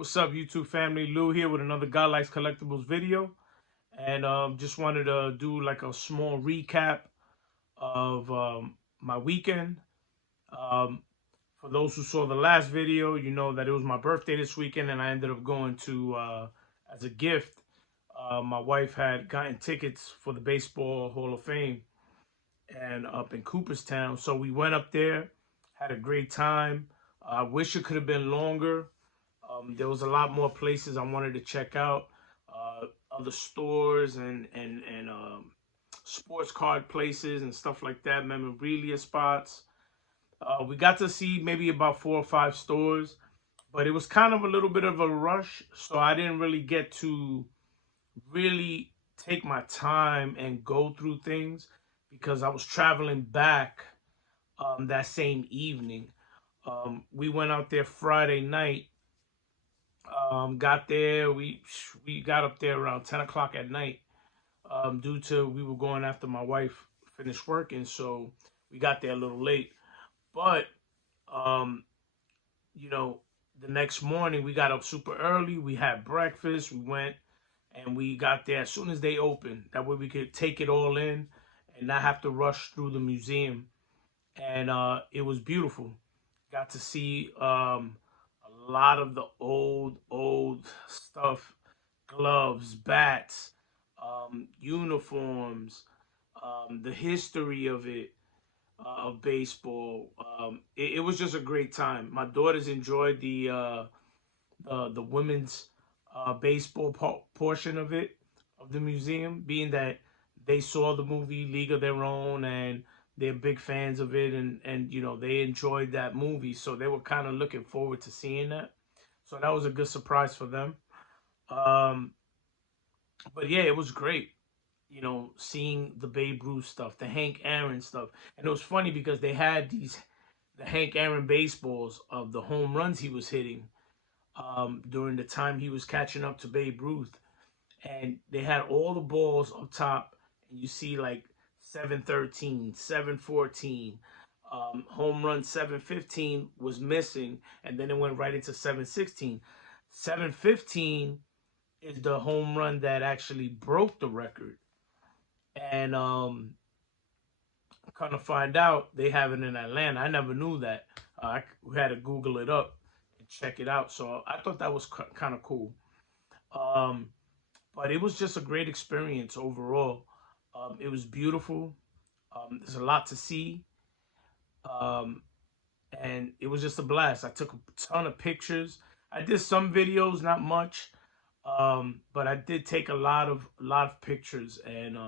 What's up, YouTube family? Lou here with another God Likes Collectibles video. And just wanted to do like a small recap of my weekend. Um, for those who saw the last video, you know that it was my birthday this weekend, and I ended up going to, as a gift, my wife had gotten tickets for the Baseball Hall of Fame and up in Cooperstown. So we went up there, had a great time. I wish it could have been longer. There was a lot more places I wanted to check out, other stores and sports card places and stuff like that, memorabilia spots. We got to see maybe about 4 or 5 stores, but it was kind of a little bit of a rush, so I didn't really get to really take my time and go through things because I was traveling back that same evening. We went out there Friday night. Got there. We got up there around 10 o'clock at night. Due to we were going after my wife finished working, so we got there a little late. But um, you know, the next morning we got up super early. We had breakfast. We went and we got there as soon as they opened. That way we could take it all in and not have to rush through the museum. And it was beautiful. Got to see a lot of the old stuff, gloves, bats, uniforms, the history of it, of baseball. It was just a great time. My daughters enjoyed the women's baseball portion of it, of the museum, being that they saw the movie League of Their Own and they're big fans of it, and you know they enjoyed that movie, so they were kind of looking forward to seeing that. So that was a good surprise for them. Um, but yeah, it was great. You know, seeing the Babe Ruth stuff, the Hank Aaron stuff, and it was funny because they had the Hank Aaron baseballs of the home runs he was hitting during the time he was catching up to Babe Ruth, and they had all the balls up top, and you see like 713, 714, home run 715 was missing, and then it went right into 716. 715 is the home run that actually broke the record, and kind of find out they have it in Atlanta. I never knew that. We had to Google it up and check it out, so I thought that was kind of cool. Um, but it was just a great experience overall. It was beautiful. There's a lot to see, um, and it was just a blast. I took a ton of pictures. I did some videos, not much, but I did take a lot of pictures, and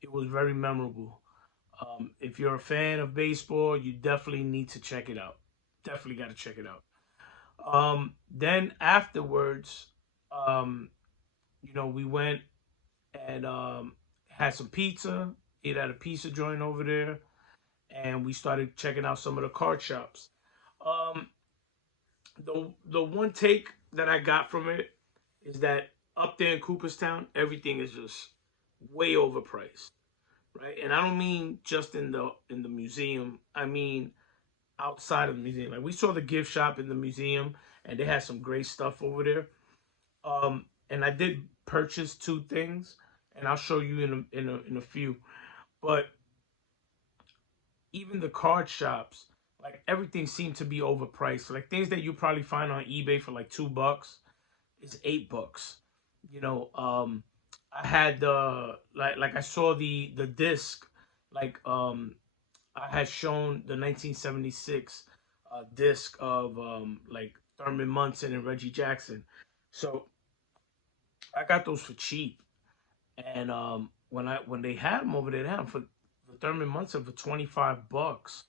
it was very memorable. If you're a fan of baseball, you definitely need to check it out. Definitely got to check it out. Then afterwards, um, we went and had some pizza, ate at a pizza joint over there, and we started checking out some of the card shops. Um, the one take that I got from it is that up there in Cooperstown, everything is just way overpriced, right? And I don't mean just in the museum. I mean outside of the museum. Like we saw the gift shop in the museum, and they had some great stuff over there. And I did purchase 2 things, and I'll show you in a few. But even the card shops, like everything seemed to be overpriced. Like things that you probably find on eBay for like $2 is $8. You know, I had the like I saw the disc, like I had shown the 1976 disc of like Thurman Munson and Reggie Jackson. So I got those for cheap, and when they had them over there, they had them for the Thurman Munson for $25,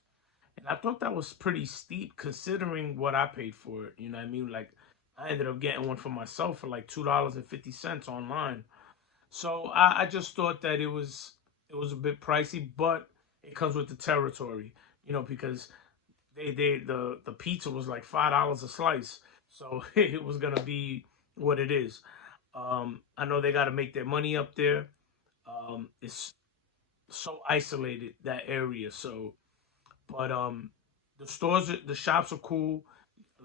and I thought that was pretty steep considering what I paid for it. You know what I mean? Like I ended up getting one for myself for like $2.50 online. So I just thought that it was a bit pricey, but it comes with the territory, because the pizza was like $5 a slice, so it was gonna be what it is. I know they got to make their money up there. It's so isolated, that area. So, but the shops are cool.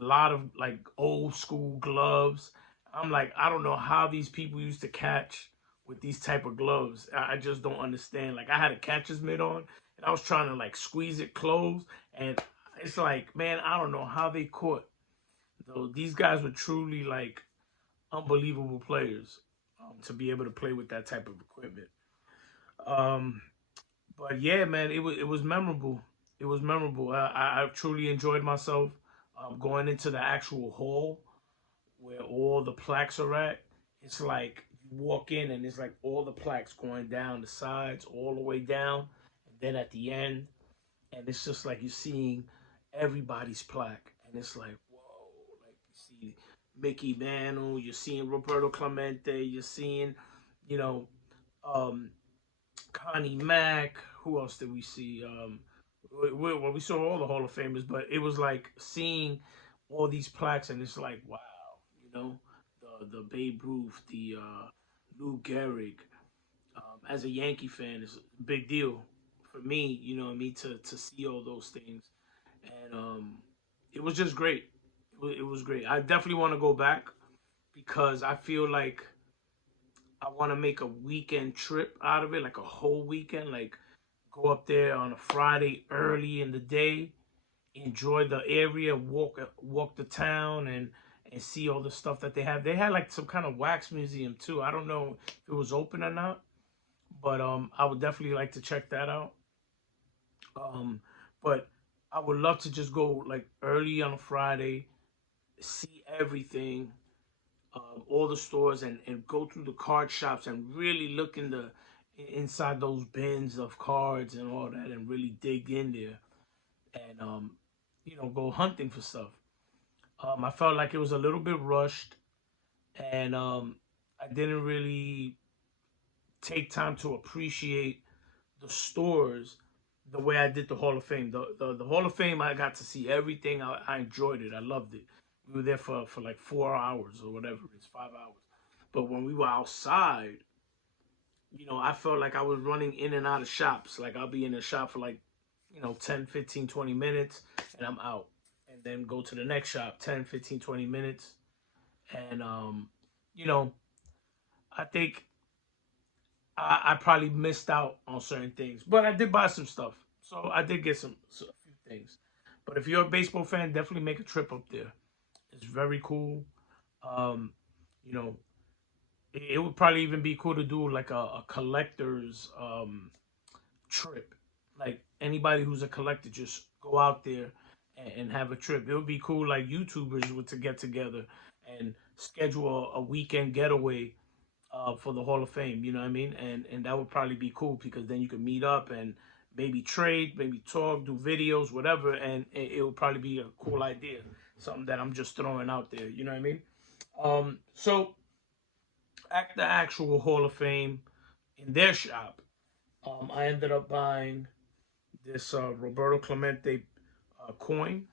a lot of like old school gloves. I'm like, I don't know how these people used to catch with these type of gloves. I just don't understand. Like I had a catcher's mitt on and I was trying to like squeeze it closed, and it's like, man, I don't know how they caught. Though these guys were truly like unbelievable players, to be able to play with that type of equipment. Um, but yeah, man, it was memorable. It was memorable. I truly enjoyed myself, going into the actual hall where all the plaques are at. It's like you walk in and it's like all the plaques going down the sides, all the way down, and then at the end, and it's just like you're seeing everybody's plaque, and it's like whoa, like you see Mickey Mantle, you're seeing Roberto Clemente, you're seeing, you know, um, Connie Mack. Who else did we see? We saw all the Hall of Famers, but it was like seeing all these plaques, and it's like, wow, you know, the Babe Ruth, the Lou Gehrig. As a Yankee fan, it's a big deal for me. You know, me to see all those things, and it was just great. It was great. I definitely want to go back because I feel like I want to make a weekend trip out of it, like a whole weekend, like go up there on a Friday early in the day, enjoy the area, walk the town, and see all the stuff that they have. They had like some kind of wax museum too. I don't know if it was open or not, but I would definitely like to check that out. Um, but I would love to just go like early on a Friday, see everything, all the stores, and go through the card shops and really look in the inside those bins of cards and all that, and really dig in there, and go hunting for stuff. I felt like it was a little bit rushed, and I didn't really take time to appreciate the stores the way I did the Hall of Fame. The Hall of Fame, I got to see everything. I enjoyed it. I loved it. We were there for like 4 hours or whatever. It's 5 hours. But when we were outside, I felt like I was running in and out of shops. Like I'll be in a shop for like, 10, 15, 20 minutes and I'm out. And then go to the next shop, 10, 15, 20 minutes. And, you know, I think I probably missed out on certain things, but I did buy some stuff. So I did get a few things. But if you're a baseball fan, definitely make a trip up there. It's very cool. Um, you know, it would probably even be cool to do like a collector's trip. Like anybody who's a collector, just go out there and have a trip. It would be cool, like YouTubers would to get together and schedule a weekend getaway for the Hall of Fame. You know what I mean? And that would probably be cool because then you could meet up and maybe trade, maybe talk, do videos, whatever, and it would probably be a cool idea. Something that I'm just throwing out there. You know what I mean? So at the actual Hall of Fame in their shop, I ended up buying this Roberto Clemente coin.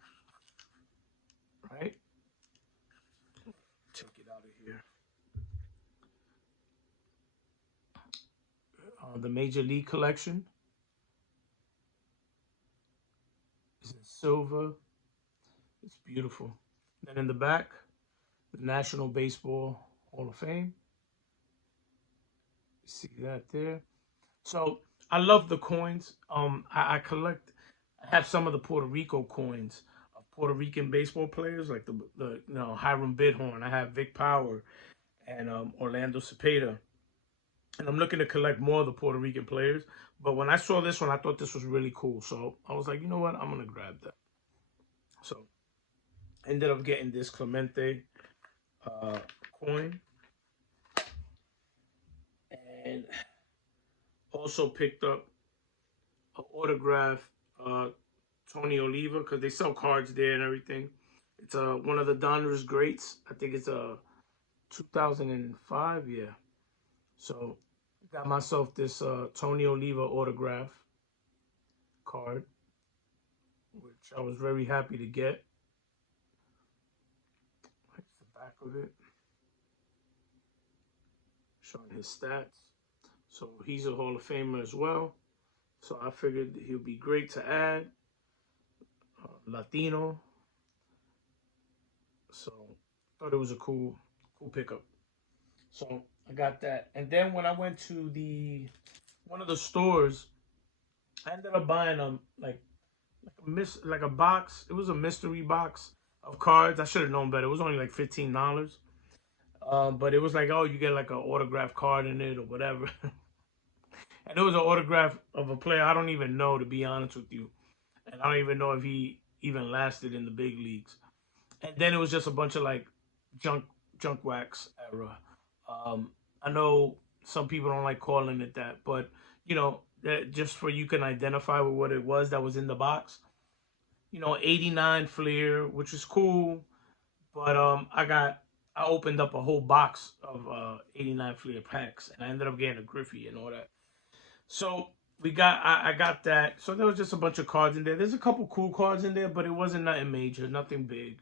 Right? Take it out of here. The Major League collection is in silver. It's beautiful. Then in the back, the National Baseball Hall of Fame. See that there. So I love the coins. I collect. I have some of the Puerto Rico coins of Puerto Rican baseball players, like the Hiram Bidhorn. I have Vic Power and Orlando Cepeda, and I'm looking to collect more of the Puerto Rican players. But when I saw this one, I thought this was really cool. So I was like, you know what? I'm gonna grab that. So I ended up getting this Clemente uh, coin, and also picked up an autograph uh, Tony Oliva because they sell cards there and everything. It's one of the Donruss greats. I think it's a 2005, yeah. So got myself this Tony Oliva autograph card, which I was very happy to get. Here's the back of it, showing his stats. So he's a Hall of Famer as well. So I figured he'll be great to add. Latino. So thought it was a cool pickup. So I got that. And then when I went to the one of the stores, I ended up buying like a box. It was a mystery box of cards. I should have known better. It was only like $15. But it was like, oh, you get like an autographed card in it or whatever. And it was an autograph of a player I don't even know, to be honest with you. And I don't even know if he even lasted in the big leagues. And then it was just a bunch of like junk junk wax era. I know some people don't like calling it that, but that just for you can identify with what it was that was in the box. 89 Fleer, which is cool, but I opened up a whole box of 89 Fleer packs, and I ended up getting a Griffey and all that. So I got that. So there was just a bunch of cards in there. There's a couple cool cards in there, but it wasn't nothing major, nothing big.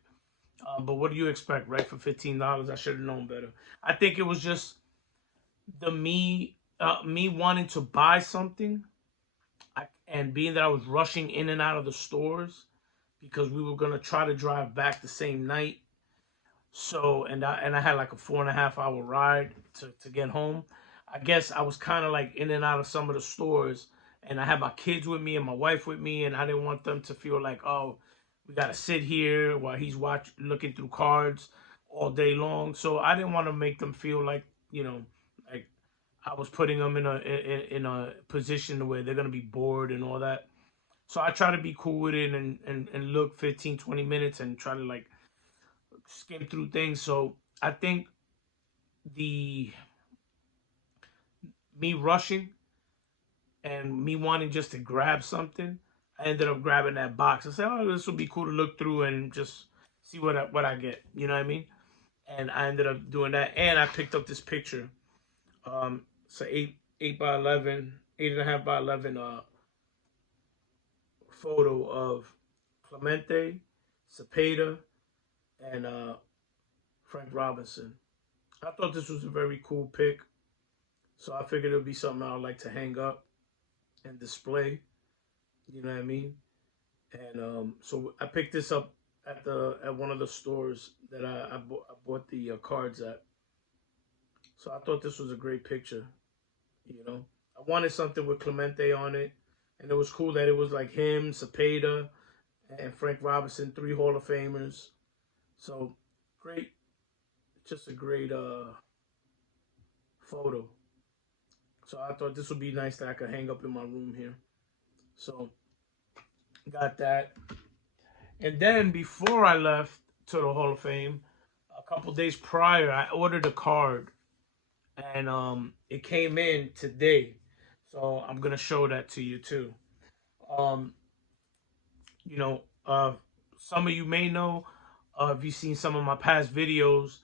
But what do you expect, right? For $15, I should have known better. I think it was just me wanting to buy something, and being that I was rushing in and out of the stores because we were gonna try to drive back the same night. So and I had like a 4.5 hour ride to get home. I guess I was kind of like in and out of some of the stores, and I had my kids with me and my wife with me, and I didn't want them to feel like, oh, we gotta sit here while he's looking through cards all day long. So I didn't want to make them feel like like I was putting them in a position where they're gonna be bored and all that. So I try to be cool with it and look 15, 20 minutes and try to like skim through things. So I think the me rushing and me wanting just to grab something, I ended up grabbing that box. I said, "Oh, this would be cool to look through and just see what I get." You know what I mean? And I ended up doing that, and I picked up this picture. It's an eight by 11, 8.5 by 11 photo of Clemente, Cepeda, and Frank Robinson. I thought this was a very cool pick, so I figured it would be something I would like to hang up and display. You know what I mean? And so I picked this up at one of the stores that I bought the cards at. So I thought this was a great picture. I wanted something with Clemente on it, and it was cool that it was like him, Cepeda, and Frank Robinson, three Hall of Famers. So great, just a great photo. So I thought this would be nice that I could hang up in my room here. So got that. And then before I left to the Hall of Fame, a couple days prior, I ordered a card, and it came in today. So I'm gonna show that to you too. Um, you know, some of you may know, if you've seen some of my past videos,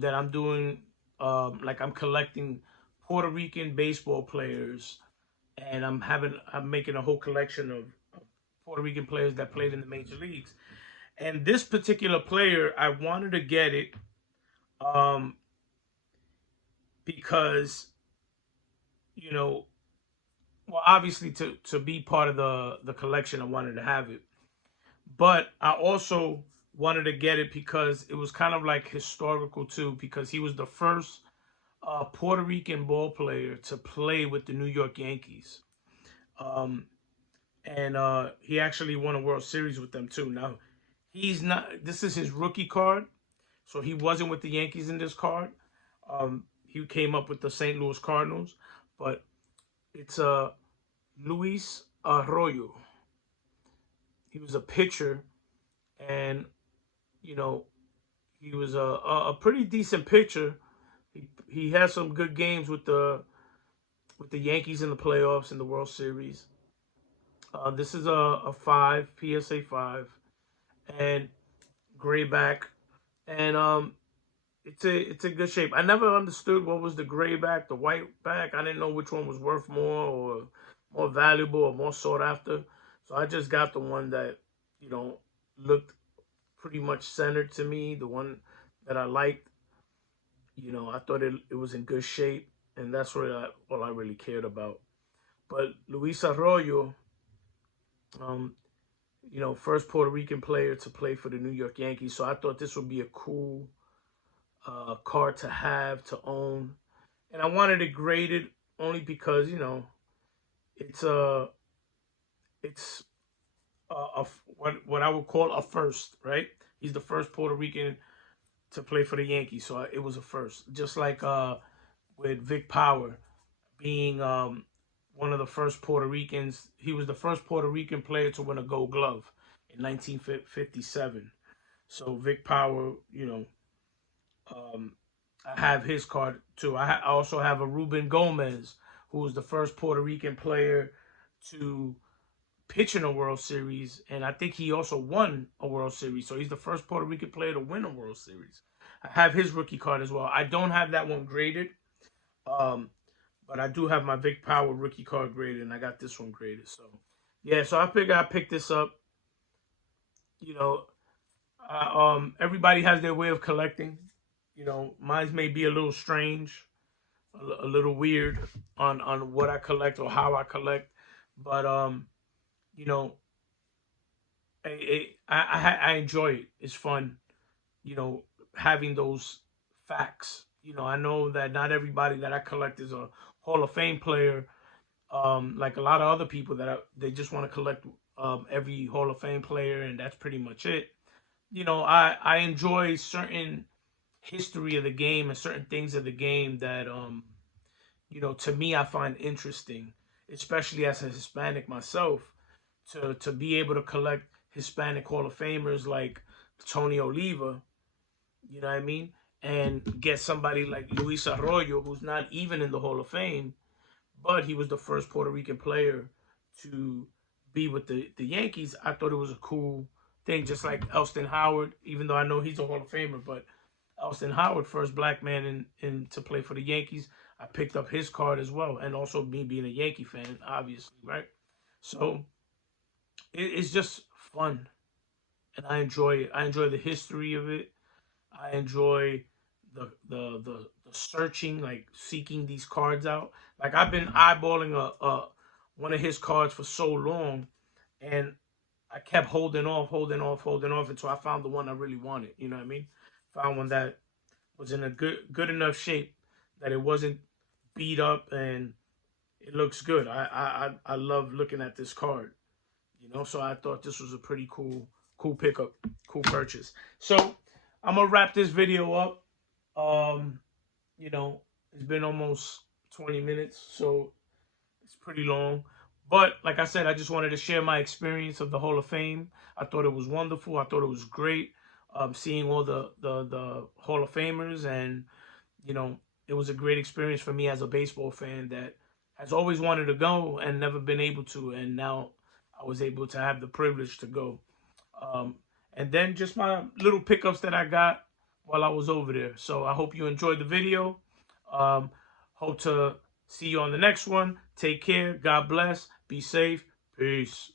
that I'm doing, like I'm collecting Puerto Rican baseball players, and I'm making a whole collection of Puerto Rican players that played in the major leagues. And this particular player, I wanted to get it, um, because you know, well, obviously to be part of the collection, I wanted to have it, but I also wanted to get it because it was kind of like historical too, because he was the first Puerto Rican ball player to play with the New York Yankees. Um, and he actually won a World Series with them too. Now, he's not. This is his rookie card, so he wasn't with the Yankees in this card. He came up with the St. Louis Cardinals, but it's Luis Arroyo. He was a pitcher, and you know he was a pretty decent pitcher. He had some good games with the Yankees in the playoffs in the World Series. This is a five PSA 5 and gray back, and it's a good shape. I never understood what was the gray back, the white back. I didn't know which one was worth more or more valuable or more sought after. So I just got the one that looked pretty much centered to me, the one that I liked. I thought it was in good shape, and that's all I really cared about. But Luis Arroyo, um, you know, first Puerto Rican player to play for the New York Yankees. So I thought this would be a cool card to have, to own. And I wanted it graded only because, you know, it's a it's what I would call a first, right? He's the first Puerto Rican to play for the Yankees, so it was a first. Just like with Vic Power being one of the first Puerto Ricans. He was the first Puerto Rican player to win a Gold Glove in 1957. So Vic Power, you know, um, I have his card too. I also have a Ruben Gomez, who was the first Puerto Rican player to pitch in a World Series, and I think he also won a World Series. So he's the first Puerto Rican player to win a World Series. I have his rookie card as well. I don't have that one graded, um, but I do have my Vic Power rookie card graded, and I got this one graded. So yeah, so I figured I picked this up. You know, everybody has their way of collecting. You know, mine may be a little strange, a little weird on what I collect or how I collect, but you know, I enjoy it. It's fun, you know, having those facts. You know, I know that not everybody that I collect is a Hall of Fame player. Like a lot of other people they just want to collect every Hall of Fame player, and that's pretty much it. You know, I enjoy certain history of the game and certain things of the game that you know, to me I find interesting, especially as a Hispanic myself, to be able to collect Hispanic Hall of Famers like Tony Oliva, you know what I mean? And get somebody like Luis Arroyo, who's not even in the Hall of Fame, but he was the first Puerto Rican player to be with the Yankees. I thought it was a cool thing, just like Elston Howard, even though I know he's a Hall of Famer, but Elston Howard, first black man in to play for the Yankees. I picked up his card as well, and also me being a Yankee fan, obviously, right? So it's just fun, and I enjoy it. I enjoy the history of it. I enjoy the searching, like seeking these cards out. Like I've been eyeballing a one of his cards for so long, and I kept holding off until I found the one I really wanted. You know what I mean? Found one that was in a good enough shape that it wasn't beat up and it looks good. I love looking at this card. You know, so I thought this was a pretty cool pickup, cool purchase. So I'm gonna wrap this video up. Um, you know, it's been almost 20 minutes, so it's pretty long. But like I said, I just wanted to share my experience of the Hall of Fame. I thought it was wonderful. I thought it was great. Seeing all the Hall of Famers, and you know, it was a great experience for me as a baseball fan that has always wanted to go and never been able to, and now I was able to have the privilege to go. Um, and then just my little pickups that I got while I was over there. So I hope you enjoyed the video. Um, hope to see you on the next one. Take care. God bless. Be safe. Peace.